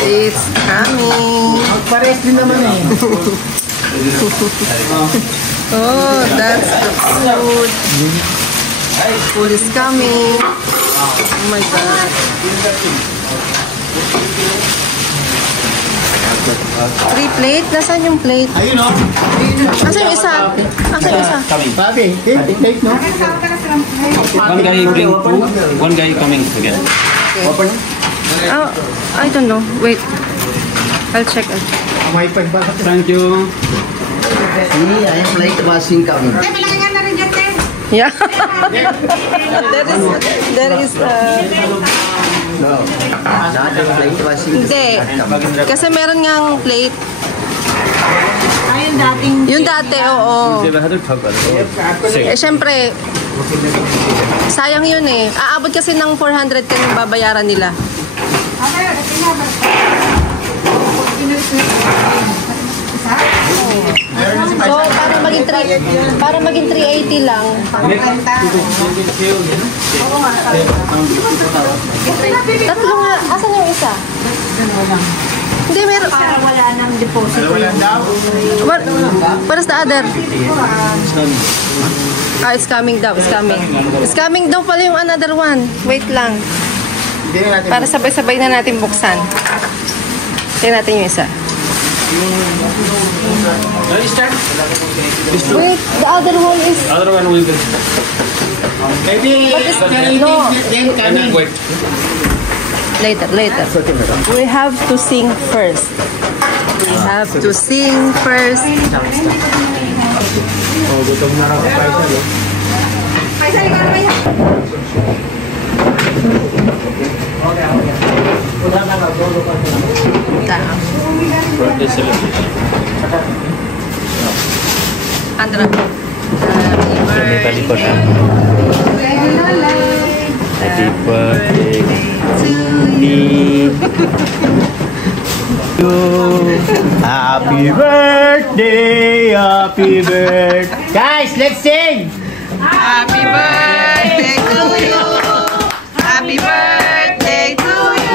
It's coming. Pares din naman eh. Oh, that's the food. Food is coming. Oh my God. 3 plate? Nasaan yung plate? Ayun o. Nasaan yung isa? Nasaan yung isa? Sabi, take no? One guy bring 2, one guy coming again. Okay. Oh, I don't know. Wait. I'll check. May pagbasak. Thank you. See, I am plate washing coming. Yeah. there is No, not a plate washing. Hindi. Kasi meron ngang plate. Ayun dating. Yung dati, oo. Eh, syempre, sayang yun eh. Aabot kasi ng 400 yung babayaran nila. So, para maging 380 lang. Tatlo nga. Asan yung isa? Hindi, meron. Para wala nang deposit. What is the other? Ah, it's coming daw. It's coming. It's coming daw pala yung another one. Wait lang. Para sabay-sabay na natin buksan. Tingnan natin yung isa. Wait, the other one is... Other one will be... Maybe, No. Wait. Later. We have to sing first. We have to sing first. oh, gutom na raw ka Faisal. Faisal, ikaw na kaya? Birthday celebration. Andra. Happy birthday. Happy birthday to you. Happy birthday, happy birthday. Guys, let's sing. Happy birthday to you. Happy birthday to you.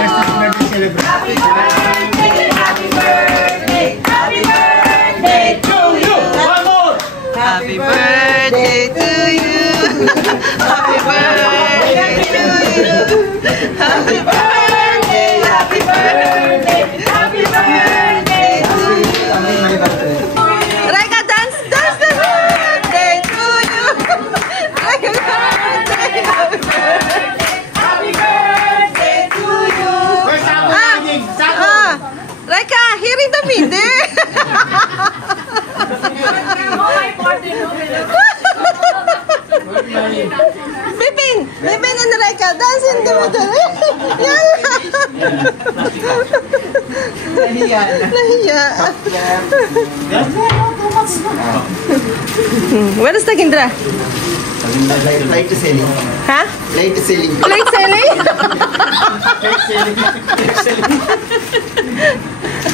Happy birthday, happy birthday, happy birthday to you. One more. Happy birthday to you. Happy birthday to you. Happy birthday, happy birthday, happy birthday to you. Reka, dance birthday to you. Happy birthday, happy birthday, happy birthday to you. Reka, here in the middle. Bipin and Reka, dance in the middle. Nahiya. Where is the Kindra? Plate selling. Ha? Plate selling. Plate selling?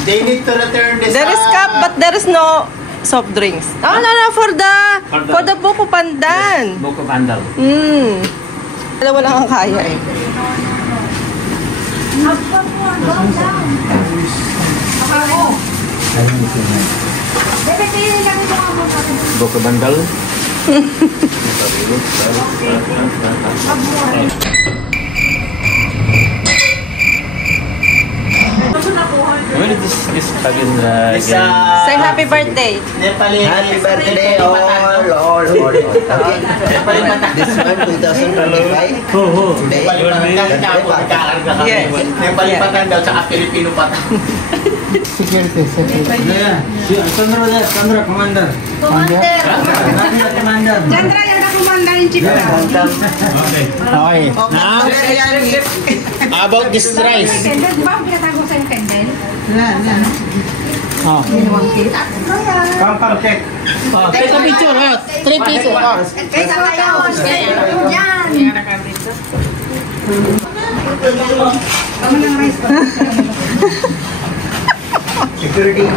They need to return this. There is cup but there is no soft drinks. Oh, no, for the buko pandan. Buko Pandal. Dalawa lang ang kaya eh. Buko Pandal. When did this Pagindra This, again? Say happy birthday. Nepali. Happy birthday, all. Okay. This one, 2025. Today. Yes. Nepali patan daw sa Filipino patan. Security. Chandra, Commander. Chandra, yan ang kumanda yung chicken. Okay. Now, about this rice. Candle, di ba ang pinatago sa yung candle? Oh. Ginawang cake. Oh, take a picture, ha? 3 pieces. Oh. Kaysa kayo, yan. Tama ng rice ba? Security.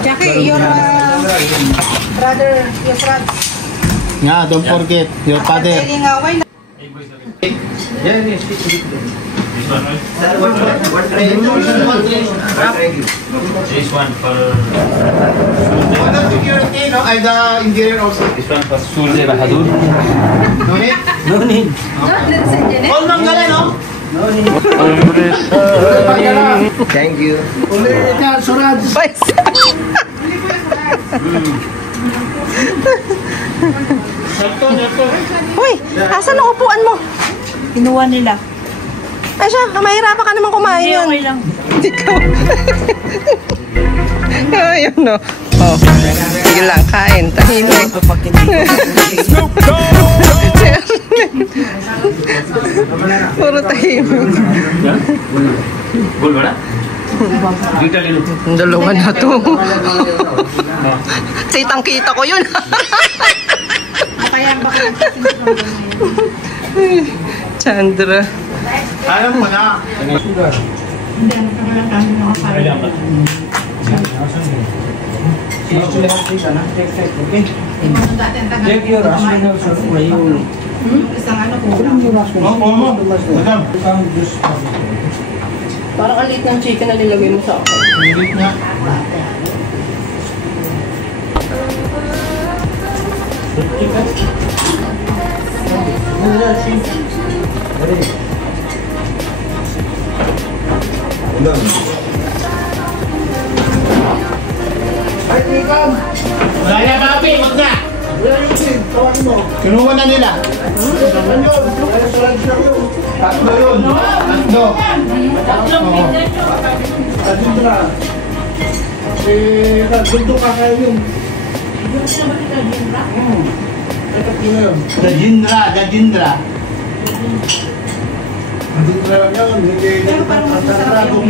Jackie, your brother, your brother. Nga, don't forget your father. This one for Security, no? Ay, the interior also. this one for Surya Bahadur. No need? No need. All mang galing, no? Thank you. Boys. Uy, asan ang upuan mo? Kinuha nila. Ay siya, mahirapan ka naman kumain Hindi, yan. okay lang. Ikaw. Ayun no. Oh, sige lang, kain, tahimik. Puro tahimik. Gol bada? Dito lilo. Ang dalawa na to. Kitang-kita ko yun. Kaya baka Chandra. Alam mo na. Check your husband also for you. isang ano po. Parang alit ng chicken na nilagay mo sa akin. Wala na, papi. Huwag na. Kinuha na nila. Tatlo yun. Tatlo. Dajindra. Pero parang masarap yung